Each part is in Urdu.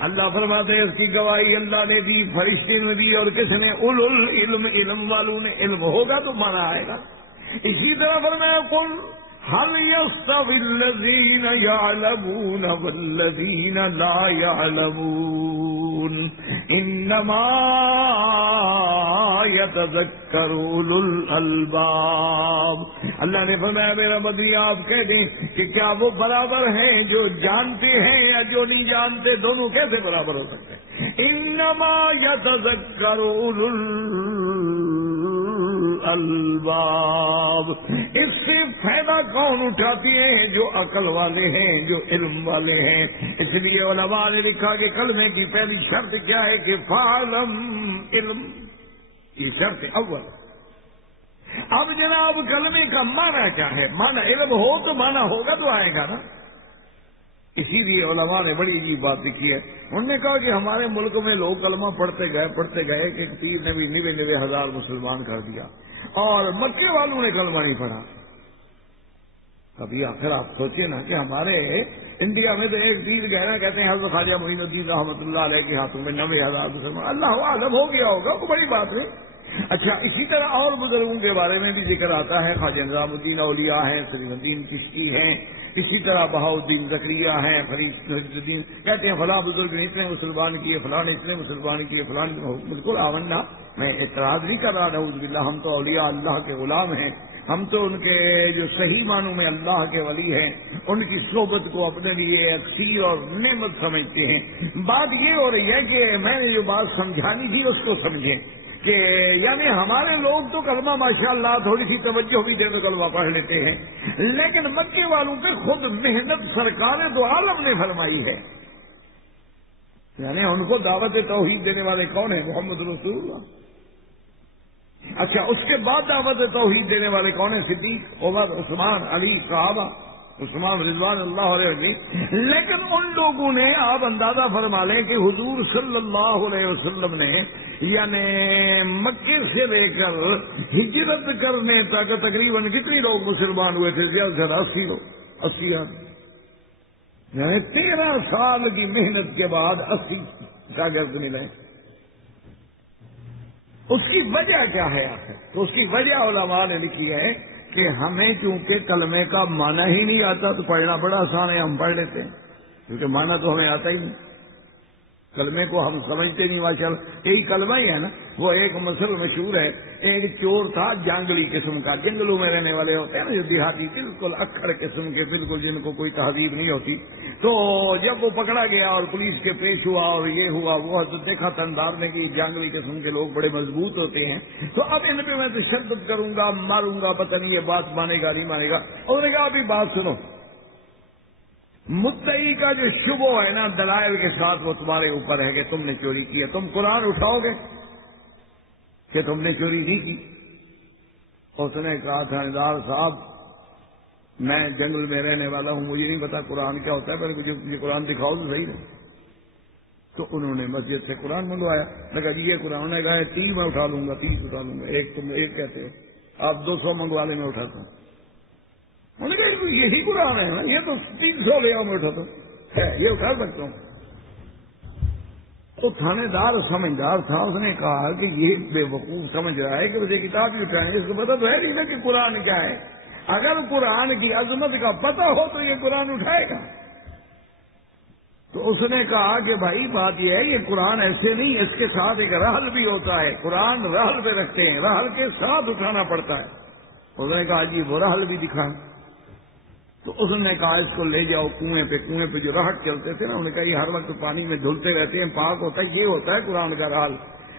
اللہ فرماتے ہیں اس کی گواہی اللہ نے دی، فرشتے نے دی، اور کس نے؟ اولو العلم، علم والوں نے۔ علم ہوگا تو مانا آئے گا۔ اسی طرح فرمایا قل هل يستوي الذين يعلمون والذين لا يعلمون انما يتذكر اولو الالباب۔ اللہ نے فرمایا میرا بدری آپ کہہ دیں کہ کیا وہ برابر ہیں جو جانتے ہیں یا جو نہیں جانتے؟ دونوں کیسے برابر ہو سکتے ہیں؟ انما يتذكر اولو الباب، اس سے فائدہ کون اٹھاتے ہیں؟ جو عقل والے ہیں، جو علم والے ہیں۔ اس لیے علماء نے لکھا کہ کلمے کی پہلی شرط کیا ہے کہ فعلم علم، یہ شرط اول۔ اب جناب کلمے کا معنی کیا ہے؟ معنی علم ہو تو معنی ہوگا تو آئے گا نا۔ اسی لیے علماء نے بڑی عجیب بات لکھی ہے، انہوں نے کہا کہ ہمارے ملک میں لوگ کلمہ پڑھتے گئے کہ ایک تیر نے بھی 99,000 مسلمان کر دیا، اور مکے والوں نے کلمہ نہیں پڑھا۔ کبھی آخر آپ سوچیں نا کہ ہمارے انڈیا میں تو ایک تیر گئے نا، کہتے ہیں حضرت خواجہ معین الدین رحمۃ اللہ علیہ کے ہاتھوں میں 90,000 مسلمان، اللہ عالم ہو گیا ہوگا، کوئی بڑی بات نہیں۔ اچھا، اسی طرح اور بزرگوں کے بارے میں بھی ذکر آتا ہے، خواجہ نظام الدین اولیاء ہیں، سلیم الدین چشتی ہیں، اسی طرح بہاؤالدین زکریا ہیں، فرید الدین، کہتے ہیں فلاں بزرگ نے اتنے مسلمان کیے، فلاں نے اتنے مسلمان کیے، فلاں بالکل آمنا، میں اعتراض نہیں کر رہا، نعوذ باللہ، ہم تو اولیاء اللہ کے غلام ہیں، ہم تو ان کے جو صحیح معنوں میں اللہ کے ولی ہیں، ان کی صحبت کو اپنے لیے اکثیر اور نعمت سمجھتے ہیں۔ بات یہ ہو رہی ہے کہ میں نے جو بات سمجھانی تھی اس کو سمجھیں کہ یعنی ہمارے لوگ تو کلمہ ماشاءاللہ تھوڑی سی توجہ بھی دے تو کلمہ پڑھ لیتے ہیں، لیکن مکے والوں پہ خود محنت سرکار دو عالم نے فرمائی ہے، یعنی ان کو دعوت توحید دینے والے کون ہیں؟ محمد رسول اللہ۔ اچھا، اس کے بعد دعوت توحید دینے والے کون ہیں؟ صدیق، عمر، عثمان، علی، صحابہ، عثمان رضوان اللہ علیہ۔ لیکن ان لوگوں نے، آپ اندازہ فرما لیں کہ حضور صلی اللہ علیہ وسلم نے یعنی مکے سے لے کر ہجرت کرنے تک تقریباً کتنے لوگ مسلمان ہوئے تھے؟ زیادہ سے زیادہ 80 لوگ، 80 آدمی، یعنی 13 سال کی محنت کے بعد 80 شاگرد ملے۔ اس کی وجہ کیا ہے آخر؟ تو اس کی وجہ علماء نے لکھی ہے کہ ہمیں چونکہ کلمے کا معنی ہی نہیں آتا تو پڑھنا بڑا آسان ہے، ہم پڑھ لیتے ہیں، کیونکہ معنی تو ہمیں آتا ہی نہیں، کلمے کو ہم سمجھتے نہیں ماشاءاللہ۔ یہی کلمہ ہی ہے نا۔ وہ ایک مثل مشہور ہے، ایک چور تھا جنگلی قسم کا، جنگلوں میں رہنے والے ہوتے ہیں نا جو دیہاتی، بالکل اکھڑ قسم کے، بالکل جن کو کوئی تہذیب نہیں ہوتی۔ تو جب وہ پکڑا گیا اور پولیس کے پیش ہوا اور یہ ہوا وہ، تو دیکھا تندار نے کہ جنگلی قسم کے لوگ بڑے مضبوط ہوتے ہیں، تو اب ان پہ میں تشدد کروں گا، ماروں گا، پتہ نہیں یہ بات مانے گا نہیں مانے گا۔ انہوں نے کہا ابھی بات سنو، مدعی کا جو شبہ ہے نا دلائل کے ساتھ وہ تمہارے اوپر ہے کہ تم نے چوری کی ہے، تم قرآن اٹھاؤ گے کہ تم نے چوری نہیں کی؟ اس نے کہا تھاندار صاحب میں جنگل میں رہنے والا ہوں، مجھے نہیں پتا قرآن کیا ہوتا ہے، پہلے مجھے قرآن دکھاؤ تو صحیح ہے۔ تو انہوں نے مسجد سے قرآن منگوایا، لگا جی یہ قرآن نے کہا 30 میں اٹھا لوں گا، 30 اٹھا لوں گا، ایک تم ایک کہتے ہو، آپ 200 منگوا لیں میں اٹھاتا ہوں۔ انہوں نے کہا یہی قرآن ہے نا، یہ تو 300 لے آؤ میں اٹھاتا ہوں، یہ اٹھا سکتا ہوں۔ تو تھانے دار سمجھدار تھا، اس نے کہا کہ یہ بے وقوف سمجھ رہا ہے کہ مجھے کتاب ہی اٹھائیں، اس کو پتا تو ہے نہیں نا کہ قرآن کیا ہے، اگر قرآن کی عظمت کا پتہ ہو تو یہ قرآن اٹھائے گا۔ تو اس نے کہا کہ بھائی بات یہ ہے یہ قرآن ایسے نہیں، اس کے ساتھ ایک رحل بھی ہوتا ہے، قرآن رحل پہ رکھتے ہیں، رحل کے ساتھ اٹھانا پڑتا ہے۔ اس نے کہا جی وہ رحل بھی دکھائیں۔ تو اس نے کہا اس کو لے جاؤ کنویں پہ جو راہٹ چلتے تھے نا، انہوں نے کہا یہ ہر وقت پانی میں دھلتے رہتے ہیں، پاک ہوتا ہے، یہ ہوتا ہے قرآن کا رحل،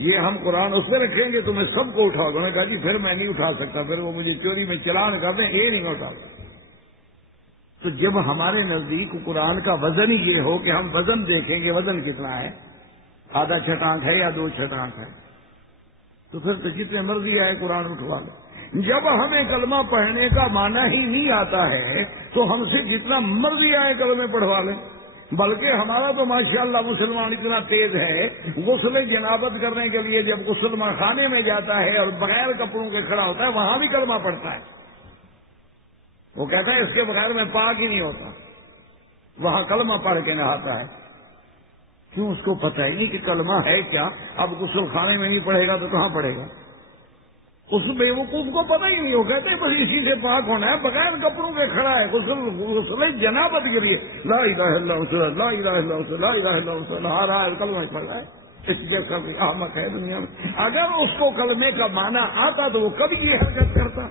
یہ ہم قرآن اس میں رکھیں گے تمہیں سب کو اٹھاؤ گے۔ انہوں نے کہا جی پھر میں نہیں اٹھا سکتا، پھر وہ مجھے چوری میں چلان کر دیں، یہ نہیں اٹھا سکتا۔ تو جب ہمارے نزدیک قرآن کا وزن ہی یہ ہو کہ ہم وزن دیکھیں گے وزن کتنا ہے، آدھا چھٹانک ہے یا 2 چھٹانک ہے، تو پھر تو جتنے مرضی آئے قرآن اٹھوا لیں۔ جب ہمیں کلمہ پڑھنے کا معنی ہی نہیں آتا ہے تو ہم سے جتنا مرضی آئے کلمے پڑھوا لیں، بلکہ ہمارا تو ماشاءاللہ مسلمان اتنا تیز ہے، غسل جنابت کرنے کے لیے جب غسل خانے میں جاتا ہے اور بغیر کپڑوں کے کھڑا ہوتا ہے وہاں بھی کلمہ پڑھتا ہے، وہ کہتا ہے اس کے بغیر میں پاک ہی نہیں ہوتا، وہاں کلمہ پڑھ کے نہاتا ہے۔ کیوں؟ اس کو پتہ ہی نہیں کہ کلمہ ہے کیا. اب غسل خانے میں نہیں پڑھے گا تو کہاں پڑھے گا؟ اس بیوقوف کو پتہ ہی نہیں. ہو کہتے بس اسی سے پاک ہونا ہے، بغیر کپڑوں کے کھڑا ہے. غسل جنابت کے لیے لا الہ الا اللہ لا الہ الا اللہ لا الہ الا اللہ نہا رہا ہے، کلمہ پڑھ رہا ہے. اس جیسا احمق ہے دنیا میں. اگر اس کو کلمے کا معنی آتا تو وہ کبھی یہ حرکت کرتا.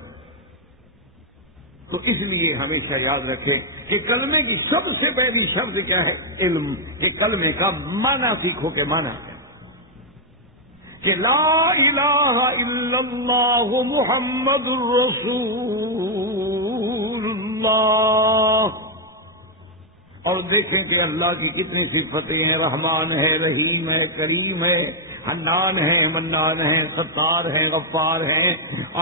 تو اس لیے ہمیشہ یاد رکھیں کہ کلمے کی سب سے پہلی شرط کیا ہے؟ علم. کہ کلمے کا معنی سیکھو کہ معنی ہے کہ لا الہ الا اللہ محمد رسول اللہ. اور دیکھیں کہ اللہ کی کتنی صفتیں ہیں. رحمان ہے، رحیم ہے، کریم ہے، حنان ہے، منان ہے، ستار ہے، غفار ہے.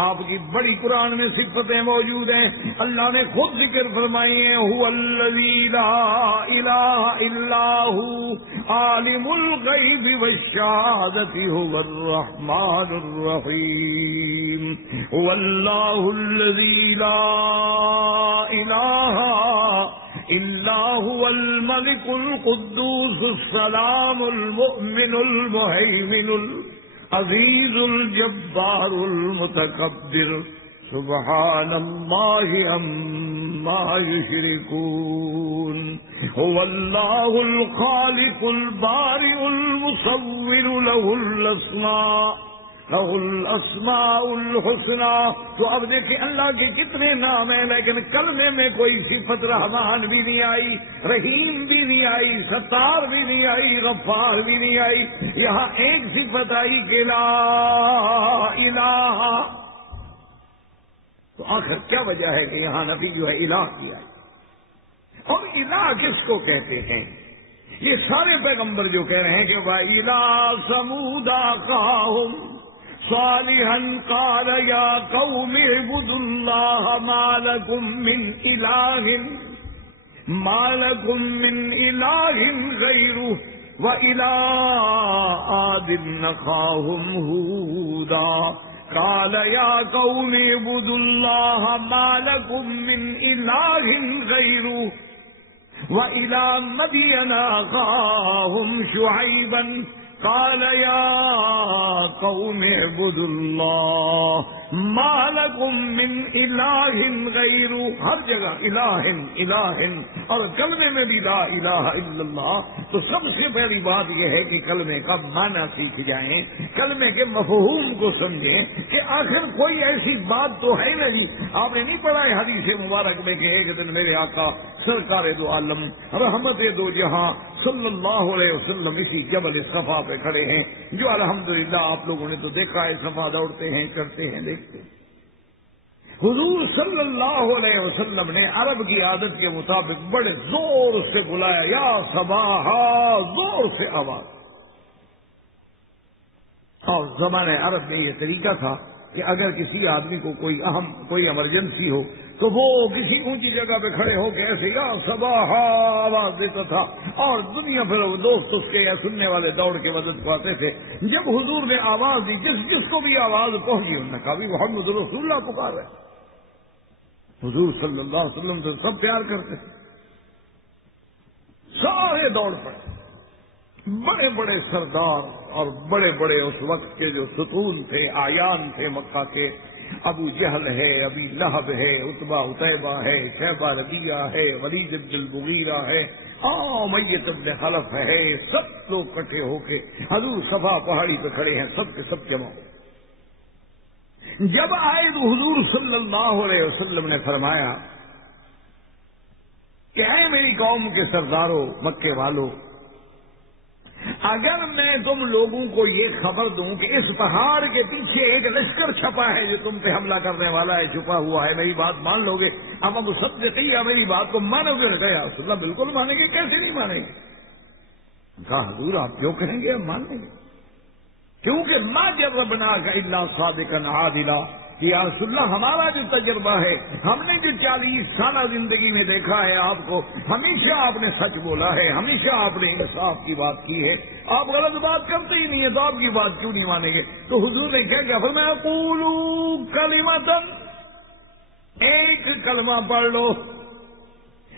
آپ کی بڑی قرآن میں صفتیں موجود ہیں. اللہ نے خود ذکر فرمائی ہیں هو الذی لا الہ الا هو عالم الغیب والشہادۃ هو الرحمن الرحیم. هو اللہ الذی لا الہ الا هو الملك القدوس السلام المؤمن المهيمن العزيز الجبار المتكبر سبحان الله عما يشركون. هو الله الخالق البارئ المصور له الاسماء الحسنى. تو اب دیکھیں اللہ کے کتنے نام ہیں، لیکن کلمے میں کوئی صفت رحمان بھی نہیں آئی، رحیم بھی نہیں آئی، ستار بھی نہیں آئی، غفار بھی نہیں آئی. یہاں ایک صفت آئی کہ لا الہ. تو آخر کیا وجہ ہے کہ یہاں نبی جو ہے الہ کیا ہے؟ اور الہ کس کو کہتے ہیں؟ یہ سارے پیغمبر جو کہہ رہے ہیں کہ وَإِلَىٰ ثَمُودَ أَخَاهُمْ صَالِحًا قَالَ يَا قَوْمِ اعْبُدُوا اللَّهَ مَا لَكُم مِّنْ إِلَٰهٍ غَيْرُهُ وَإِلَىٰ عَادٍ أَخَاهُمْ هُودًا قَالَ يَا قَوْمِ اعْبُدُوا اللَّهَ مَا لَكُم مِّنْ إِلَٰهٍ غَيْرُهُ وَإِلَىٰ مَدْيَنَ أَخَاهُمْ شُعَيْبًا قَالَ يَا قَوْمِ اعْبُدُوا اللَّهَ مَا لَكُم مِّنْ إِلَٰهٍ غَيْرُهُ. ہر جگہ الہ. اور کلمے میں بھی لا الہ الا اللہ. تو سب سے پہلی بات یہ ہے کہ کلمے کا معنی سیکھ جائیں، کلمے کے مفہوم کو سمجھیں کہ آخر کوئی ایسی بات تو ہے نہیں. آپ نے نہیں پڑھا ہے حدیث مبارک میں کہ ایک دن میرے آقا سرکار دو عالم رحمت دو جہاں صلی اللہ علیہ وسلم اسی جبل صفا پہ کھڑے ہیں، جو الحمدللہ آپ لوگوں نے تو دیکھا ہے، صفا دوڑتے ہیں، کرتے ہیں، دیکھتے ہیں. حضور صلی اللہ علیہ وسلم نے عرب کی عادت کے مطابق بڑے زور سے بلایا، یا صباحا، زور سے آواز. اور زمانے عرب میں یہ طریقہ تھا کہ اگر کسی آدمی کو کوئی ایمرجنسی ہو تو وہ کسی اونچی جگہ پہ کھڑے ہو کے ایسے یا صباحا آواز دیتا تھا، اور دنیا پھر دوست اس کے یا سننے والے دوڑ کے مدد کو آتے تھے. جب حضور نے آواز دی، جس کو بھی آواز پہنچی انہوں نے کہا بھی محمد رسول اللہ پکار رہے. حضور صلی اللہ علیہ وسلم سے سب پیار کرتے تھے، سارے دوڑ پڑے. بڑے بڑے سردار اور بڑے بڑے اس وقت کے جو ستون تھے، آیان تھے مکہ کے، ابو جہل ہے، ابی لہب ہے، عتبہ عتیبہ ہے، شیبہ ربیعہ ہے، ولید بن المغیرہ ہے، امیہ بن خلف ہے. سب لوگ اکٹھے ہو کے حضور صفا پہاڑی پہ کھڑے ہیں، سب کے سب جمع ہو. جب آئے تو حضور صلی اللہ علیہ وسلم نے فرمایا کہ اے میری قوم کے سرداروں، مکے والوں، اگر میں تم لوگوں کو یہ خبر دوں کہ اس پہاڑ کے پیچھے ایک لشکر چھپا ہے جو تم پہ حملہ کرنے والا ہے، چھپا ہوا ہے، میری بات مان لو گے؟ اب مصدقیہ، میری بات کو مانو گے؟ یا رسول اللہ بالکل مانیں گے. کیسے نہیں مانیں گے؟ کہا حضور آپ جو کہیں گے ہم مان لیں گے، کیونکہ ما جربناک الا صادقا عادلا. یا رسول اللہ ہمارا جو تجربہ ہے، ہم نے جو 40 سالہ زندگی میں دیکھا ہے آپ کو، ہمیشہ آپ نے سچ بولا ہے، ہمیشہ آپ نے انصاف کی بات کی ہے، آپ غلط بات کرتے ہی نہیں ہے، تو آپ کی بات کیوں نہیں مانیں گے؟ تو حضور نے کیا فرمایا؟ قولوا کلمۃ، ایک کلمہ پڑھ لو.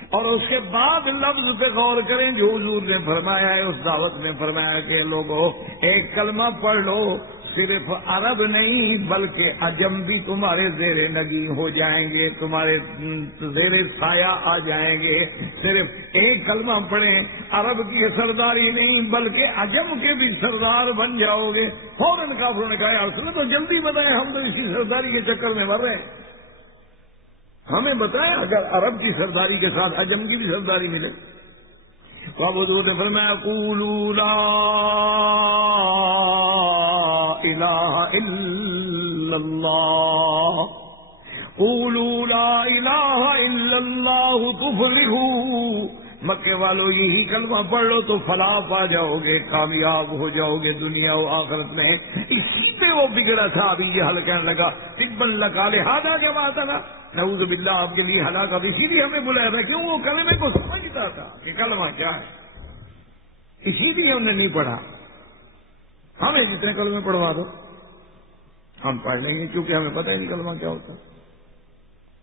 اور اس کے بعد لفظ پہ غور کریں جو حضور نے فرمایا ہے، اس دعوت میں فرمایا کہ لوگوں ایک کلمہ پڑھ لو، صرف عرب نہیں بلکہ عجم بھی تمہارے زیر نگی ہو جائیں گے، تمہارے زیر سایہ آ جائیں گے۔ صرف ایک کلمہ پڑھیں، عرب کی سرداری نہیں بلکہ عجم کے بھی سردار بن جاؤ گے۔ فوراً کافروں نے کہا یا رسول اللہ تو جلدی بتائیں، ہم تو اسی سرداری کے چکر میں مر رہے ہیں، ہمیں بتائیں اگر عرب کی سرداری کے ساتھ عجم کی بھی سرداری ملے۔ تو اب حضور نے فرمایا قولوا لا الہ الا اللہ، قولوا لا الہ الا اللہ تفلحوا، مکے والو یہی کلمہ پڑھ لو تو فلاح پا جاؤ گے، کامیاب ہو جاؤ گے دنیا و آخرت میں۔ اسی پہ وہ بگڑا تھا، ابھی یہ حل کہنے لگا طبًا لک لہذا جماعتنا، نعوذ باللہ آپ کے لیے ہلاکت، اسی لیے ہمیں بلایا تھا، کیوں وہ کلمے کو سمجھتا تھا کہ کلمہ کیا ہے، اسی لیے ہم نے نہیں پڑھا۔ ہمیں جتنے کلمے پڑھوا دو ہم پڑھ لیں گے، کیونکہ ہمیں پتہ ہی نہیں کلمہ کیا ہوتا۔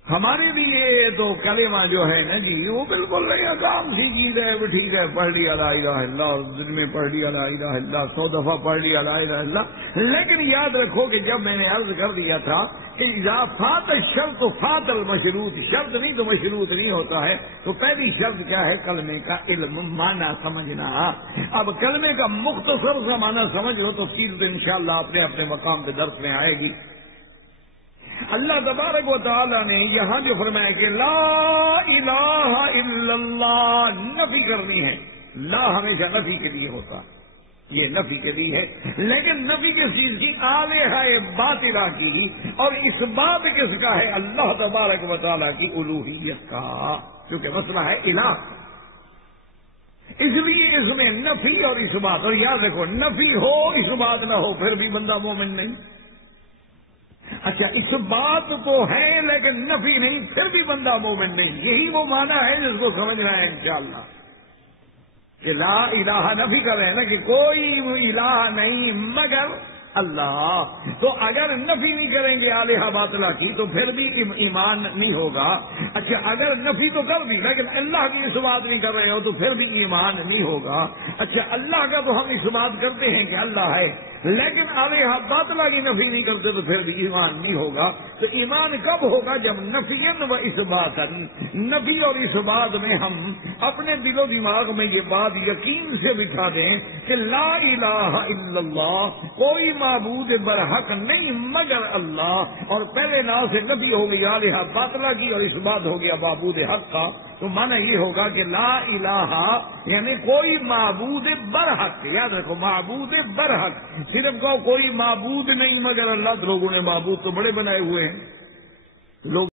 ہمارے لیے تو کلمہ جو ہے نا جی وہ بالکل کام سی چیز ہے، وہ ٹھیک ہے پڑھ لیا لا الہ الا اللہ، دن میں پڑھ لیا لا الہ الا اللہ، 100 دفعہ پڑھ لیا لا الہ الا اللہ، لیکن یاد رکھو کہ جب میں نے عرض کر دیا تھا کہ اذا فات الشرط فات المشروط، شرط نہیں تو مشروط نہیں ہوتا ہے، تو پہلی شرط کیا ہے؟ کلمے کا علم، معنی سمجھنا۔ اب کلمے کا مختصر سا معنی سمجھ لو، تفصیل تو انشاءاللہ اپنے اپنے مقام پہ درس میں آئے گی۔ اللہ تبارک و تعالی نے یہاں جو فرمایا کہ لا الہ الا اللہ، نفی کرنی ہے، لا ہمیشہ نفی کے لیے ہوتا، یہ نفی کے لیے ہے، لیکن نفی کس چیز کی؟ آلہہ باطلہ کی، اور اس بات کس کا ہے؟ اللہ تبارک و تعالی کی الوہیت کا، کیونکہ مسئلہ ہے الہ، اس لیے اس میں نفی اور اس بات، اور یاد رکھو نفی ہو اس بات نہ ہو پھر بھی بندہ مومن نہیں۔ اچھا اس بات تو ہے لیکن نفی نہیں، پھر بھی بندہ مومن نہیں، یہی وہ معنی ہے جس کو سمجھنا ہے انشاءاللہ کہ لا الہ، نفی کر رہے ہیں نا کہ کوئی الہ نہیں مگر اللہ، تو اگر نفی نہیں کریں گے آلہہ باطلہ کی تو پھر بھی ایمان نہیں ہوگا۔ اچھا اگر نفی تو کر دی لیکن اللہ کی اس بات نہیں کر رہے ہو تو پھر بھی ایمان نہیں ہوگا۔ اچھا اللہ کا تو ہم اس بات کرتے ہیں کہ اللہ ہے، لیکن آلہہ باطلہ کی نفی نہیں کرتے تو پھر بھی ایمان نہیں ہوگا۔ تو ایمان کب ہوگا؟ جب نفیًا و اثباتاً، نفی اور اس بات میں ہم اپنے دل و دماغ میں یہ بات یقین سے بٹھا دیں کہ لا الہ الا اللہ، کوئی معبود برحق نہیں مگر اللہ، اور پہلے نا سے نفی ہو گئی آلہہ باطلہ کی اور اس بات ہو گیا معبود حق کا، تو معنی یہ ہوگا کہ لا الہ یعنی کوئی معبود برحق، یاد رکھو معبود برحق، صرف کوئی معبود نہیں مگر اللہ، تو لوگوں نے معبود تو بڑے بنائے ہوئے ہیں، لوگ